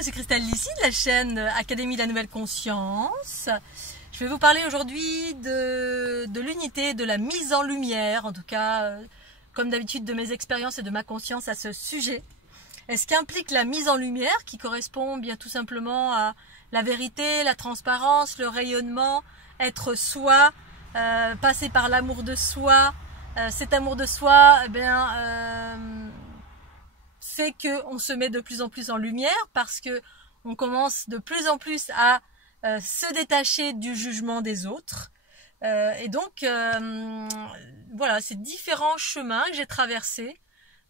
je suis Christelle Lissy de la chaîne Académie de la Nouvelle Conscience. Je vais vous parler aujourd'hui de l'unité, de la mise en lumière, en tout cas, comme d'habitude, de mes expériences et de ma conscience à ce sujet. Et ce qui implique la mise en lumière, qui correspond bien tout simplement à la vérité, la transparence, le rayonnement, être soi, passer par l'amour de soi. Cet amour de soi, fait qu'on se met de plus en plus en lumière parce que on commence de plus en plus à se détacher du jugement des autres. Et donc, voilà, ces différents chemins que j'ai traversés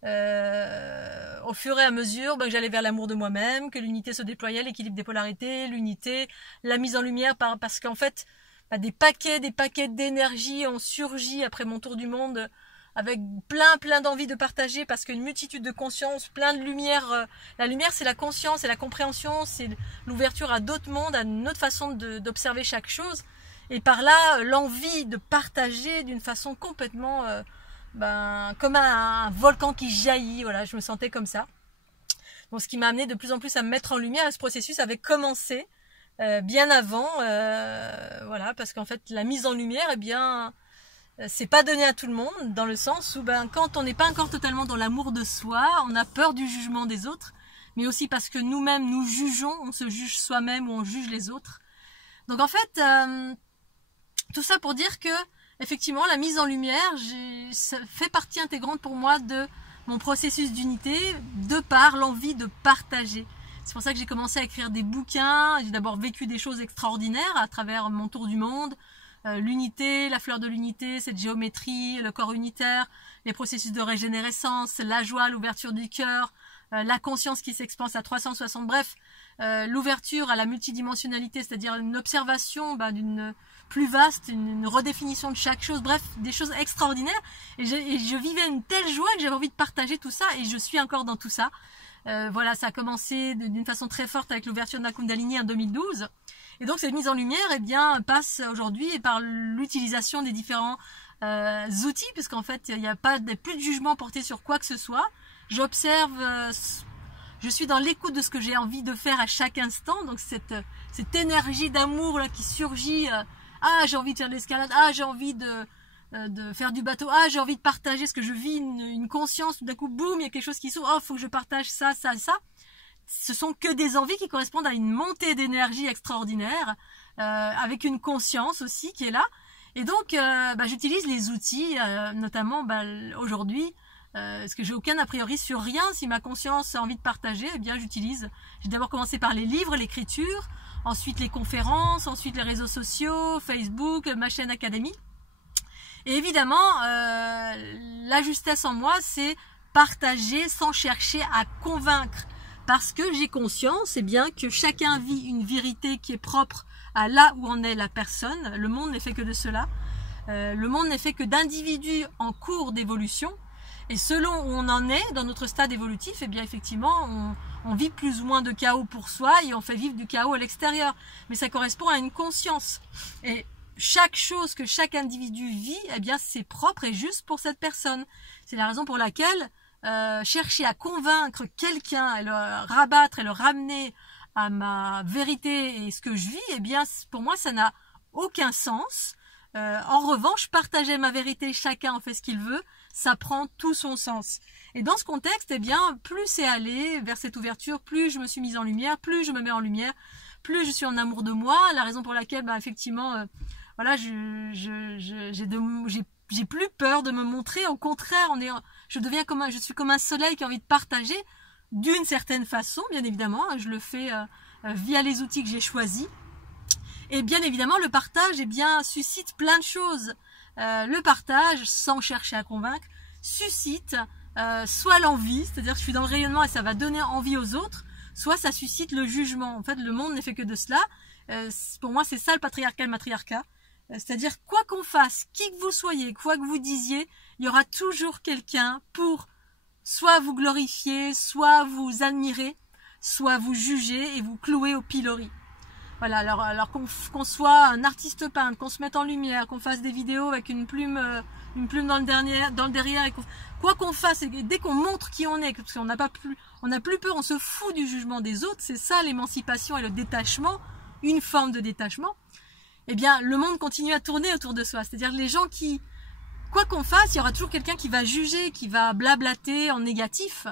au fur et à mesure que j'allais vers l'amour de moi-même, que l'unité se déployait, l'équilibre des polarités, l'unité, la mise en lumière, parce qu'en fait, des paquets d'énergie ont surgi après mon tour du monde avec plein d'envie de partager parce qu'une multitude de conscience, plein de lumière. La lumière, c'est la conscience, c'est la compréhension, c'est l'ouverture à d'autres mondes, à une autre façon d'observer chaque chose. Et par là, l'envie de partager d'une façon complètement comme un volcan qui jaillit. Voilà, je me sentais comme ça. Donc, ce qui m'a amené de plus en plus à me mettre en lumière. Et ce processus avait commencé bien avant, voilà, parce qu'en fait, la mise en lumière, c'est pas donné à tout le monde, dans le sens où quand on n'est pas encore totalement dans l'amour de soi, on a peur du jugement des autres, mais aussi parce que nous-mêmes nous jugeons, on se juge soi-même ou on juge les autres. Donc en fait, tout ça pour dire que effectivement la mise en lumière, ça fait partie intégrante pour moi de mon processus d'unité, de par l'envie de partager. C'est pour ça que j'ai commencé à écrire des bouquins. J'ai d'abord vécu des choses extraordinaires à travers mon tour du monde. L'unité, la fleur de l'unité, cette géométrie, le corps unitaire, les processus de régénérescence, la joie, l'ouverture du cœur, la conscience qui s'expanse à 360, bref, l'ouverture à la multidimensionnalité, c'est-à-dire une observation d'une plus vaste, une redéfinition de chaque chose, bref, des choses extraordinaires. Et je vivais une telle joie que j'avais envie de partager tout ça, et je suis encore dans tout ça. Voilà, ça a commencé d'une façon très forte avec l'ouverture de la Kundalini en 2012. Et donc cette mise en lumière passe aujourd'hui par l'utilisation des différents outils, puisqu'en fait il n'y a plus de jugement porté sur quoi que ce soit. J'observe, je suis dans l'écoute de ce que j'ai envie de faire à chaque instant. Donc cette énergie d'amour là qui surgit, j'ai envie de faire de l'escalade, j'ai envie de faire du bateau, j'ai envie de partager ce que je vis, une conscience, tout d'un coup boum, il y a quelque chose qui s'ouvre, faut que je partage ça. Ce sont que des envies qui correspondent à une montée d'énergie extraordinaire, avec une conscience aussi qui est là. Et donc, j'utilise les outils, notamment aujourd'hui, parce que j'ai aucun a priori sur rien. Si ma conscience a envie de partager, j'utilise. J'ai d'abord commencé par les livres, l'écriture, ensuite les conférences, ensuite les réseaux sociaux, Facebook, ma chaîne Académie. Et évidemment, la justesse en moi, c'est partager sans chercher à convaincre. Parce que j'ai conscience que chacun vit une vérité qui est propre à là où en est la personne. Le monde n'est fait que de cela. Le monde n'est fait que d'individus en cours d'évolution. Et selon où on en est dans notre stade évolutif, effectivement, on vit plus ou moins de chaos pour soi et on fait vivre du chaos à l'extérieur. Mais ça correspond à une conscience. Et chaque chose que chaque individu vit, c'est propre et juste pour cette personne. C'est la raison pour laquelle chercher à convaincre quelqu'un et le rabattre et le ramener à ma vérité et ce que je vis, pour moi ça n'a aucun sens. En revanche, partager ma vérité, chacun en fait ce qu'il veut, ça prend tout son sens. Et dans ce contexte, plus c'est allé vers cette ouverture, plus je me suis mise en lumière, plus je me mets en lumière, plus je suis en amour de moi. La raison pour laquelle effectivement voilà, j'ai plus peur de me montrer. Au contraire, je suis comme un soleil qui a envie de partager d'une certaine façon, bien évidemment. Je le fais via les outils que j'ai choisis. Et bien évidemment, le partage, suscite plein de choses. Le partage, sans chercher à convaincre, suscite soit l'envie, c'est-à-dire que je suis dans le rayonnement et ça va donner envie aux autres, soit ça suscite le jugement. En fait, le monde n'est fait que de cela. Pour moi, c'est ça le patriarcat et le matriarcat. C'est-à-dire, quoi qu'on fasse, qui que vous soyez, quoi que vous disiez, il y aura toujours quelqu'un pour soit vous glorifier, soit vous admirer, soit vous juger et vous clouer au pilori. Voilà, alors qu'on soit un artiste peintre, qu'on se mette en lumière, qu'on fasse des vidéos avec une plume dans le derrière, et quoi qu'on fasse, et dès qu'on montre qui on est, parce qu'on n'a plus peur, on se fout du jugement des autres, c'est ça l'émancipation et le détachement, une forme de détachement. Eh bien, le monde continue à tourner autour de soi. C'est-à-dire les gens qui, quoi qu'on fasse, il y aura toujours quelqu'un qui va juger, qui va blablater en négatif.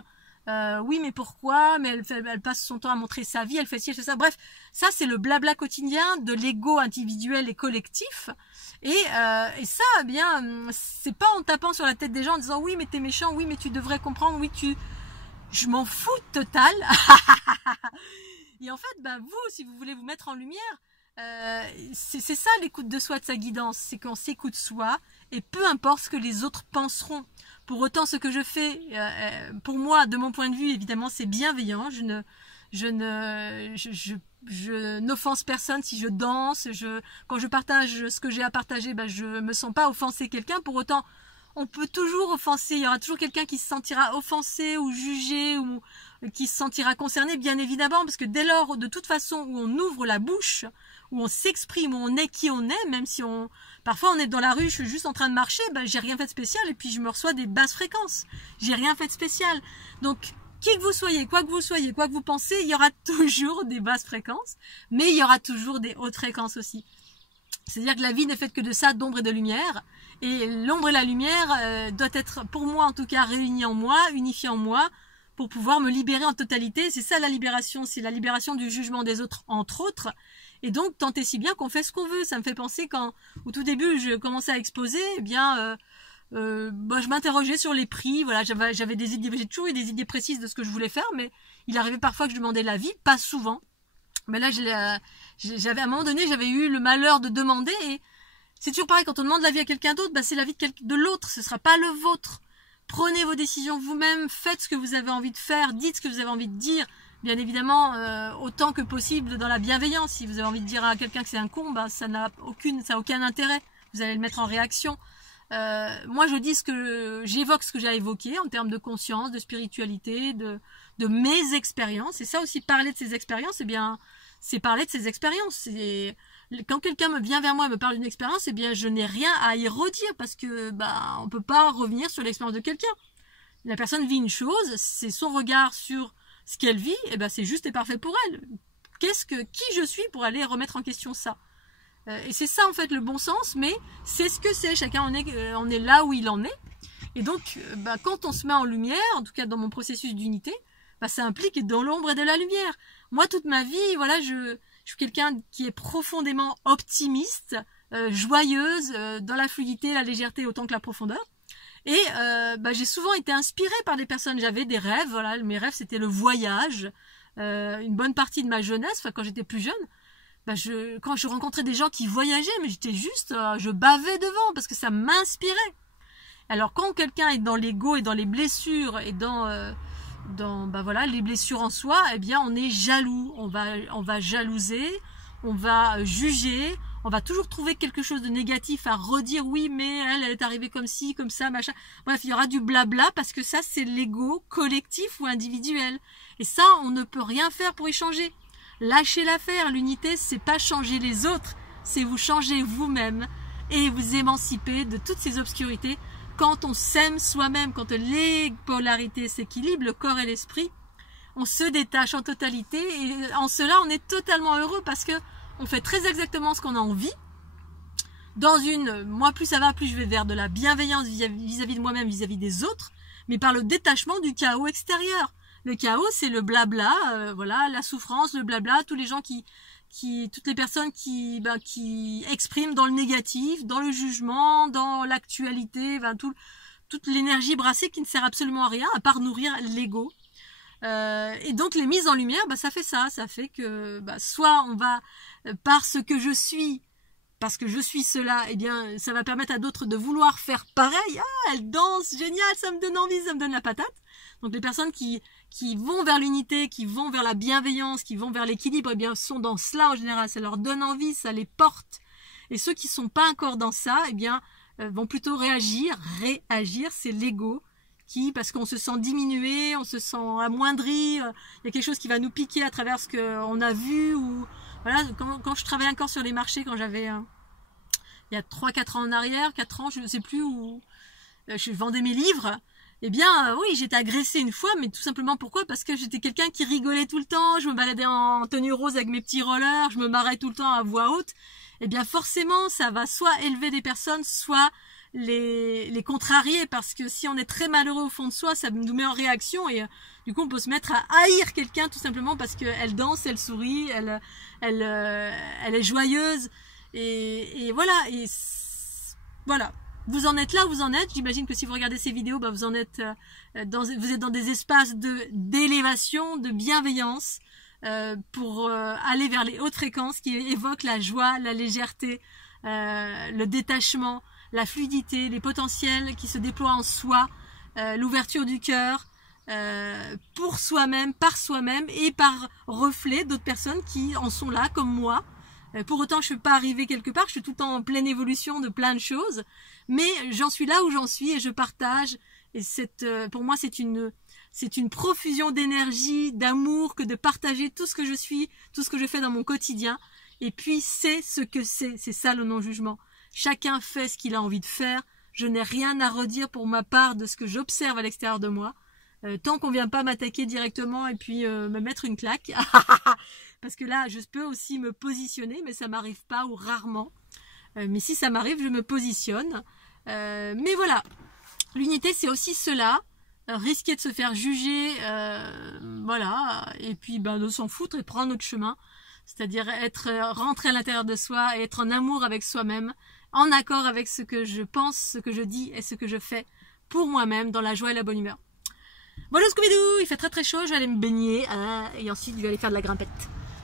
Oui, mais pourquoi? Mais elle passe son temps à montrer sa vie, elle fait ci, elle fait ça. Bref, ça c'est le blabla quotidien de l'ego individuel et collectif. Et ça, eh bien, c'est pas en tapant sur la tête des gens en disant oui, mais t'es méchant, oui, mais tu devrais comprendre, oui, je m'en fous total. Et en fait, bah, vous, si vous voulez vous mettre en lumière, c'est ça l'écoute de soi, de sa guidance, c'est qu'on s'écoute soi, et peu importe ce que les autres penseront. Pour autant, ce que je fais, pour moi, de mon point de vue, évidemment, c'est bienveillant. Je n'offense personne si je danse. Quand je partage ce que j'ai à partager, ben, je me sens pas offenser quelqu'un. Pour autant, on peut toujours offenser. Il y aura toujours quelqu'un qui se sentira offensé ou jugé ou qui se sentira concerné, bien évidemment, parce que dès lors, de toute façon, où on ouvre la bouche, où on s'exprime, où on est qui on est, même si parfois on est dans la rue, je suis juste en train de marcher, ben j'ai rien fait de spécial et puis je me reçois des basses fréquences. J'ai rien fait de spécial. Donc, qui que vous soyez, quoi que vous pensez, il y aura toujours des basses fréquences, mais il y aura toujours des hautes fréquences aussi. C'est-à-dire que la vie n'est faite que de ça, d'ombre et de lumière. Et l'ombre et la lumière doit être, pour moi en tout cas, réunies en moi, unifiées en moi, pour pouvoir me libérer en totalité. C'est ça la libération, c'est la libération du jugement des autres, entre autres. Et donc, tant et si bien qu'on fait ce qu'on veut. Ça me fait penser quand, au tout début, je commençais à exposer, eh bien, je m'interrogeais sur les prix. Voilà, j'avais des idées, j'ai toujours eu des idées précises de ce que je voulais faire, mais il arrivait parfois que je demandais l'avis, pas souvent. Mais là, à un moment donné, j'avais eu le malheur de demander, et c'est toujours pareil, quand on demande l'avis à quelqu'un d'autre, bah, c'est l'avis de l'autre, ce sera pas le vôtre. Prenez vos décisions vous-même, faites ce que vous avez envie de faire, dites ce que vous avez envie de dire. Bien évidemment, autant que possible dans la bienveillance. Si vous avez envie de dire à quelqu'un que c'est un con, bah, ça n'a aucun intérêt. Vous allez le mettre en réaction. Moi, j'évoque ce que j'ai évoqué en termes de conscience, de spiritualité, de mes expériences. Et ça aussi, parler de ces expériences, eh bien, c'est parler de ces expériences. Quand quelqu'un me vient vers moi et me parle d'une expérience, eh bien, je n'ai rien à y redire parce que, bah, on peut pas revenir sur l'expérience de quelqu'un. La personne vit une chose, c'est son regard sur ce qu'elle vit, et ben c'est juste et parfait pour elle. Qui je suis pour aller remettre en question ça? Et c'est ça en fait le bon sens, mais c'est ce que c'est. Chacun on est là où il en est. Et donc, quand on se met en lumière, en tout cas dans mon processus d'unité, ça implique dans l'ombre et de la lumière. Moi, toute ma vie, voilà, je suis quelqu'un qui est profondément optimiste, joyeuse, dans la fluidité, la légèreté autant que la profondeur. Et j'ai souvent été inspirée par des personnes. J'avais des rêves, voilà, mes rêves c'était le voyage. Une bonne partie de ma jeunesse, quand j'étais plus jeune, quand je rencontrais des gens qui voyageaient, mais j'étais juste, je bavais devant parce que ça m'inspirait. Alors quand quelqu'un est dans l'ego et dans les blessures et dans les blessures en soi, eh bien on est jaloux, on va jalouser, on va juger. On va toujours trouver quelque chose de négatif à redire, oui, mais elle est arrivée comme ci, comme ça, machin. Bref, il y aura du blabla parce que ça, c'est l'ego collectif ou individuel. Et ça, on ne peut rien faire pour y changer. Lâchez l'affaire. L'unité, c'est pas changer les autres, c'est vous changer vous-même et vous émanciper de toutes ces obscurités. Quand on s'aime soi-même, quand les polarités s'équilibrent, le corps et l'esprit, on se détache en totalité et en cela, on est totalement heureux parce que on fait très exactement ce qu'on a envie. Moi, plus ça va, plus je vais vers de la bienveillance vis-à-vis de moi-même, vis-à-vis des autres, mais par le détachement du chaos extérieur. Le chaos, c'est le blabla, voilà, la souffrance, le blabla, tous les gens toutes les personnes qui expriment dans le négatif, dans le jugement, dans l'actualité, toute l'énergie brassée qui ne sert absolument à rien, à part nourrir l'ego. Et donc les mises en lumière, ça fait ça fait que soit on va parce que je suis cela, eh bien ça va permettre à d'autres de vouloir faire pareil. Ah, elle danse, génial, ça me donne envie, ça me donne la patate. Donc les personnes qui vont vers l'unité, qui vont vers la bienveillance, qui vont vers l'équilibre, eh bien sont dans cela en général, ça leur donne envie, ça les porte. Et ceux qui sont pas encore dans ça, eh bien vont plutôt réagir, c'est l'ego qui, parce qu'on se sent diminué, on se sent amoindri, il y a quelque chose qui va nous piquer à travers ce qu'on a vu, ou voilà, quand je travaillais encore sur les marchés, quand j'avais il y a 3-4 ans en arrière, 4 ans, je ne sais plus, où je vendais mes livres. Eh bien, oui, j'étais agressée une fois, mais tout simplement pourquoi? Parce que j'étais quelqu'un qui rigolait tout le temps, je me baladais en tenue rose avec mes petits rollers, je me marrais tout le temps à voix haute. Eh bien, forcément, ça va soit élever des personnes, soit les contrarier, parce que si on est très malheureux au fond de soi, ça nous met en réaction, et du coup, on peut se mettre à haïr quelqu'un tout simplement parce qu'elle danse, elle sourit, elle est joyeuse, et voilà, voilà. Vous en êtes là où vous en êtes. J'imagine que si vous regardez ces vidéos, bah vous en êtes vous êtes dans des espaces d'élévation, de bienveillance, pour aller vers les hautes fréquences qui évoquent la joie, la légèreté, le détachement, la fluidité, les potentiels qui se déploient en soi, l'ouverture du cœur, pour soi-même, par soi-même et par reflet d'autres personnes qui en sont là comme moi. Pour autant, je ne suis pas arrivée quelque part, je suis tout le temps en pleine évolution de plein de choses, mais j'en suis là où j'en suis et je partage. Et pour moi, c'est une profusion d'énergie, d'amour, que de partager tout ce que je suis, tout ce que je fais dans mon quotidien. Et puis, c'est ce que c'est ça le non-jugement. Chacun fait ce qu'il a envie de faire. Je n'ai rien à redire pour ma part de ce que j'observe à l'extérieur de moi. Tant qu'on vient pas m'attaquer directement et puis me mettre une claque. Parce que là, je peux aussi me positionner, mais ça m'arrive pas ou rarement. Mais si ça m'arrive, je me positionne. Mais voilà, l'unité, c'est aussi cela. Risquer de se faire juger, voilà, et puis de s'en foutre et prendre notre chemin. C'est-à-dire rentrer à l'intérieur de soi et être en amour avec soi-même, en accord avec ce que je pense, ce que je dis et ce que je fais pour moi-même, dans la joie et la bonne humeur. Voilà, Scooby-Doo, il fait très très chaud, je vais aller me baigner, et ensuite je vais aller faire de la grimpette.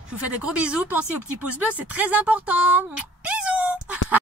Je vous fais des gros bisous, pensez au petit pouce bleu, c'est très important. Bisous.